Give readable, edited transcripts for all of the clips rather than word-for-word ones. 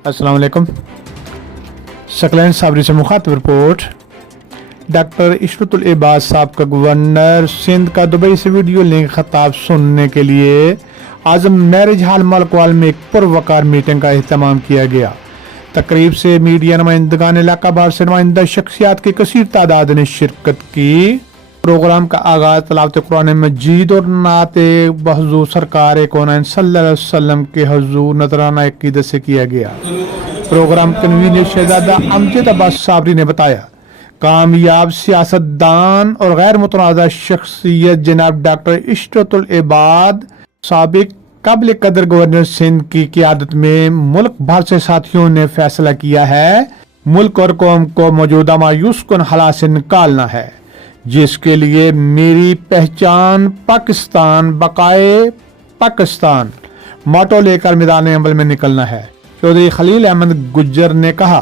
अस्सलाम वालेकुम। सकलैन साबरी से मुखातब रिपोर्ट। डॉक्टर इशरतुल इबाद साहब का गवर्नर सिंध का दुबई से वीडियो लिंक खिताब सुनने के लिए आजम मैरिज हॉल मलकवाल में एक पुरवकार मीटिंग का अहतमाम किया गया। तकरीब से मीडिया नुमाइंदगान इलाका बाहर से नुमाइंदा शख्सियात की कसीर तादाद ने शिरकत की। प्रोग्राम का आगाज तलावत कुरान मजीद और नाते बहजूर सरकार कौनैन सल्लल्लाहु अलैहि वसल्लम के हुजूर नजराना अकीदत से किया गया। प्रोग्राम कन्वीनर शहजादा अमजद अब्बास साबरी ने बताया, कामयाब सियासतदान और गैर मुतनाज़ा शख्सियत जनाब डॉक्टर इशरतुल इबाद साबिक काबिल कदर गवर्नर सिंध की क़ियादत में मुल्क भर से साथियों ने फैसला किया है मुल्क और कौम को मौजूदा मायूस कुन हालात से निकालना है, जिसके लिए मेरी पहचान पाकिस्तान बकाए पाकिस्तान मोटो लेकर मैदान अमल में निकलना है। चौधरी खलील अहमद गुज्जर ने कहा,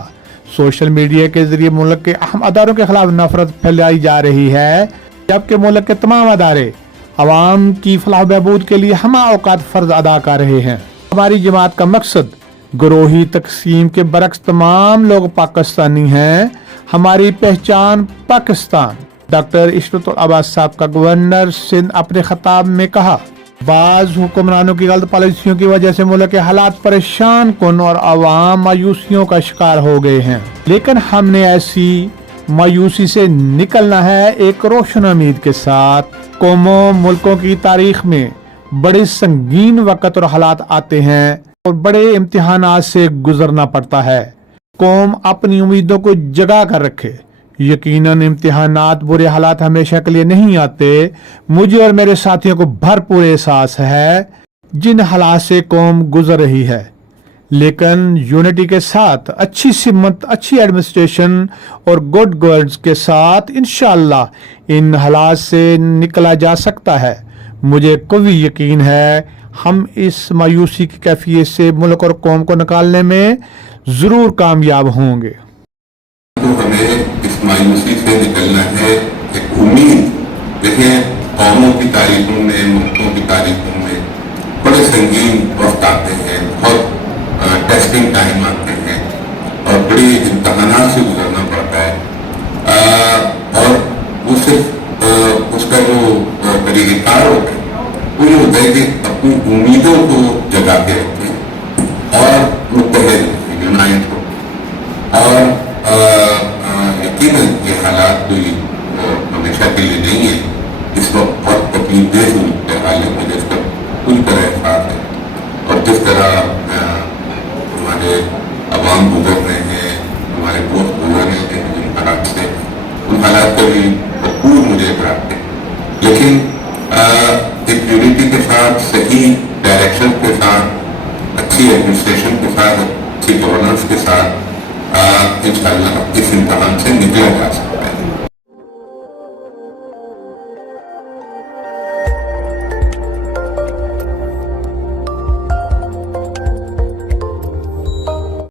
सोशल मीडिया के जरिए मुल्क के अहम अदारों के खिलाफ नफरत फैलाई जा रही है, जबकि मुल्क के तमाम अदारे अवाम की फलाह बहबूद के लिए हमा औकात फर्ज अदा कर रहे हैं। हमारी जमात का मकसद ग्रोही तकसीम के बरक्स तमाम लोग पाकिस्तानी हैं। हमारी पहचान पाकिस्तान। डॉक्टर इशरतुल इबाद साहब का गवर्नर सिंध अपने खिताब में कहा, बाज हुक्मरानों की गलत पॉलिसियों की वजह से मुल्क के हालात परेशान कुन और अवाम मायूसियों का शिकार हो गए हैं, लेकिन हमने ऐसी मायूसी से निकलना है एक रोशन उम्मीद के साथ। कौमों मुल्कों की तारीख में बड़े संगीन वक़्त और हालात आते हैं और बड़े इम्तिहानात से गुजरना पड़ता है। कौम अपनी उम्मीदों को जगा कर रखे। यकीनन इम्तिहानात बुरे हालात हमेशा के लिए नहीं आते। मुझे और मेरे साथियों को भरपूर एहसास है जिन हालात से कौम गुजर रही है, लेकिन यूनिटी के साथ, अच्छी सिमत, अच्छी एडमिनिस्ट्रेशन और गुड गवर्नेंस के साथ इंशाअल्लाह इन हालात से निकला जा सकता है। मुझे कवी यकीन है हम इस मायूसी की कैफियत से मुल्क और कौम को निकालने में जरूर कामयाब होंगे। तो हमें इस मायूसी से निकलना है एक उम्मीद। देखिए, कौमों की तारीखों में, मुल्कों की तारीखों में बड़े संगीन वक्त आते हैं, बहुत टेस्टिंग टाइम आते हैं और बड़ी इम्तहानात से गुजरना पड़ता है। और वो सिर्फ उसका जो तरीक़ेकार होता है वो ये होता है कि अपनी उम्मीदों को जगा के रखें और मुत्तहिद यूनाइट हो। और यकीनन ये हालात कोई हमेशा के लिए नहीं है। इस वक्त बहुत तकलीफदेह हाल है, मुझे इसका पूरी तरह एहसास है। और जिस तरह हमारे अवाम गुजर रहे हैं, हमारे दोस्त गुजर रहे हैं जिन हालात से, उन हालात का भी भरपूर मुझे इतराफ़ है। लेकिन एक यूनिटी के साथ, सही डायरेक्शन के साथ, अच्छी एडमिनिस्ट्रेशन के साथ, अच्छी गवर्नेंस के साथ इंशाअल्लाह इस इम्तिहान से निकला जा सकता है।